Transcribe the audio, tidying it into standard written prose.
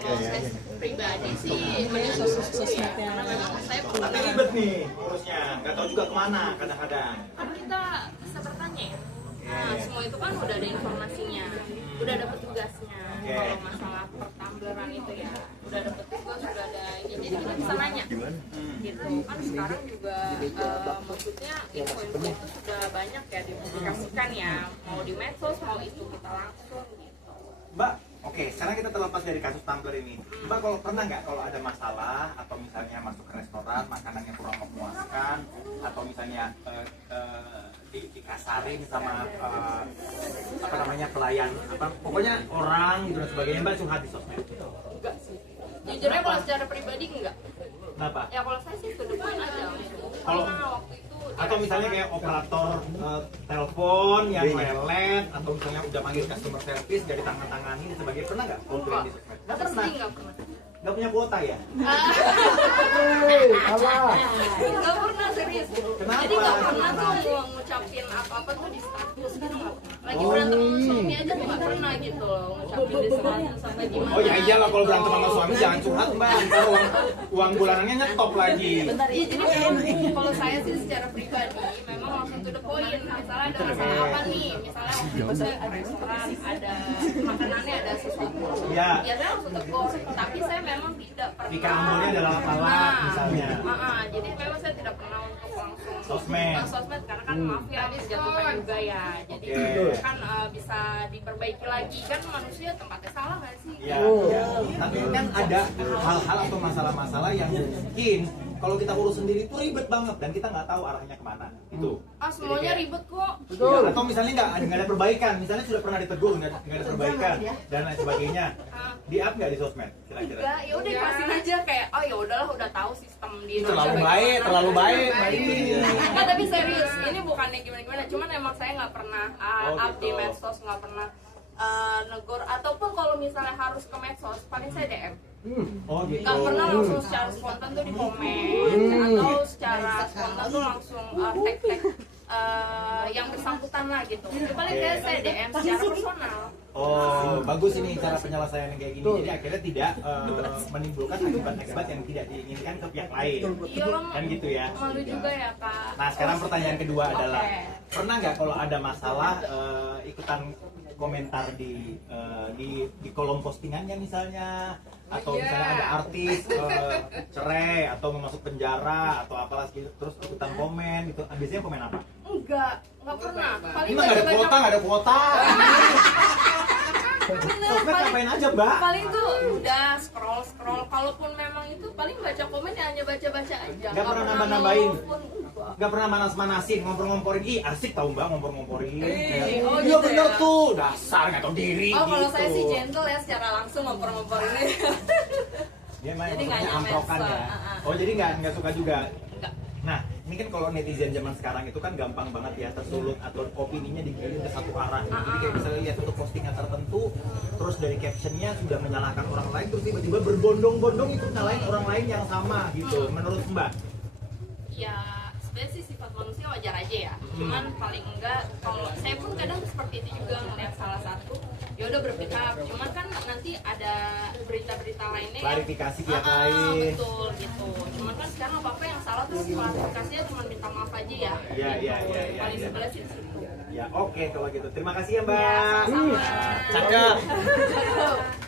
Kalau saya pribadi sih mending sosmed ya, karena memang saya Tapi ribet nih urusnya, nggak tahu juga kemana kadang-kadang. kan kita bisa bertanya ya. Nah, semua itu kan udah ada informasinya, udah dapet tugasnya. Kalau masalah pertumbleran itu ya, udah dapet tugas, udah ada ini, jadi kita bisa nanya. Gitu kan sekarang juga maksudnya info-info itu sudah banyak ya dipublikasikan ya, mau di medsos, mau itu kita langsung gitu. Mbak, oke, sekarang kita terlepas dari kasus Tumblr ini. Mbak, kalau pernah nggak kalau ada masalah atau misalnya masuk ke restoran makanannya kurang memuaskan atau misalnya dikasarin sama apa namanya pelayan, apa pokoknya orang gitu dan sebagainya, Mbak curhat di sosmed? Enggak sih. Jujurnya kalau secara pribadi enggak. Kenapa? Ya kalau saya sih to the point aja. Kalau Karena waktu itu atau misalnya kayak operator telepon yang lelet atau misalnya udah manggil customer service dari tangan-tangani dan sebagainya, pernah nggak komplain di sosmed? Nggak pernah. enggak pernah. Nggak punya kuota ya? Enggak pernah serius. Kenapa? Jadi enggak pernah tuh mau ngucapin apa-apa tuh di status gitu enggak pernah. Lagi berantem sama suami aja tuh enggak pernah gitu loh ngucapin di status sampai gimana. Oh ya iyalah, kalau berantem sama suami jangan curhat, Mbak. Ntar uang bulanannya nyetop lagi. Iya, jadi memang kalau saya sih secara pribadi memang langsung to the point. Misalnya ada masalah apa nih, misalnya misalnya ada restoran, ada makanannya ada sesuatu. Ya. Ya saya langsung tegur. Tapi saya memang tidak pernah. Jika ambilnya adalah alat misalnya. Jadi memang saya tidak pernah untuk langsung Sosmed. sosmed karena kan maaf ya dijatuhkan juga ya. Jadi kan bisa diperbaiki lagi, kan manusia tempatnya salah nggak sih? Ya, ya. Tapi kan ada hal-hal atau masalah-masalah yang mungkin kalau kita urus sendiri itu ribet banget dan kita nggak tahu arahnya kemana. Itu. Semuanya ribet kok. Ya, atau misalnya nggak ada perbaikan, misalnya sudah pernah ditegur nggak ada perbaikan dan lain sebagainya. Di up nggak di sosmed kira-kira? Enggak, ya udah dikasihin aja kayak oh ya udahlah udah tahu sistem di Indonesia. Terlalu baik, Mbak ini. Nggak, tapi serius, ini bukannya gimana-gimana, cuman emang saya nggak pernah up di gitu. medsos, nggak pernah negor, ataupun kalau misalnya harus ke medsos, paling saya DM. Oh gitu. Nggak pernah langsung secara spontan tuh di komen, atau secara spontan tuh langsung tag-tag yang bersangkutan lah gitu. Itu paling kayak saya DM secara personal. Oh, bagus ini cara penyelesaian yang kayak gini. Jadi akhirnya tidak menimbulkan akibat-akibat yang tidak diinginkan ke pihak lain. Iya loh, Kan gitu ya. malu juga ya Kak. Nah, sekarang pertanyaan kedua adalah, Oke. pernah nggak kalau ada masalah ikutan komentar di kolom postingannya misalnya, atau misalnya ada artis cerai atau mau masuk penjara atau apalah gitu, terus ikutan komen gitu, biasanya komen apa? Enggak pernah. Paling Ini mah nggak ada kuota. Sosmed ngapain aja, Mbak? Paling tuh udah scroll. Kalaupun memang itu paling baca komen ya hanya baca aja. Nggak pernah nambah-nambahin. nelfon, enggak. Nggak pernah manas-manasin, ngompor-ngomporin. Ih, asik tau Mbak ngompor-ngomporin. Oh, Iya gitu bener ya. tuh, dasar nggak tau diri Oh, kalau gitu. saya sih gentle ya, secara langsung ngompor ini. Dia main Jadi nggak maksudnya nyampe amprokan ya. so, Oh, jadi nggak suka juga. Enggak. Nah, ini kan kalau netizen zaman sekarang itu kan gampang banget ya tersulut atau opininya digiring ke satu arah. Jadi kayak misalnya lihat satu postingan tertentu, terus dari captionnya sudah menyalahkan orang lain, terus tiba-tiba berbondong-bondong itu nyalain orang lain yang sama gitu. Menurut Mbak? Ya sebenarnya sih sifat manusia wajar aja ya. Cuman paling enggak kalau saya pun kadang seperti itu juga ngeliat salah satu ya udah berpihak. Cuman kan nanti ada berita-berita lainnya Klarifikasi pihak yang, lain. betul gitu. Cuman kan sekarang apa yang salah terus klarifikasinya cuma minta maaf aja ya. Iya, Gitu. iya, iya, iya, Paling iya. sebelah sih di situ. Ya oke kalau gitu. Terima kasih ya Mbak. Ya, sama-sama. Cakep.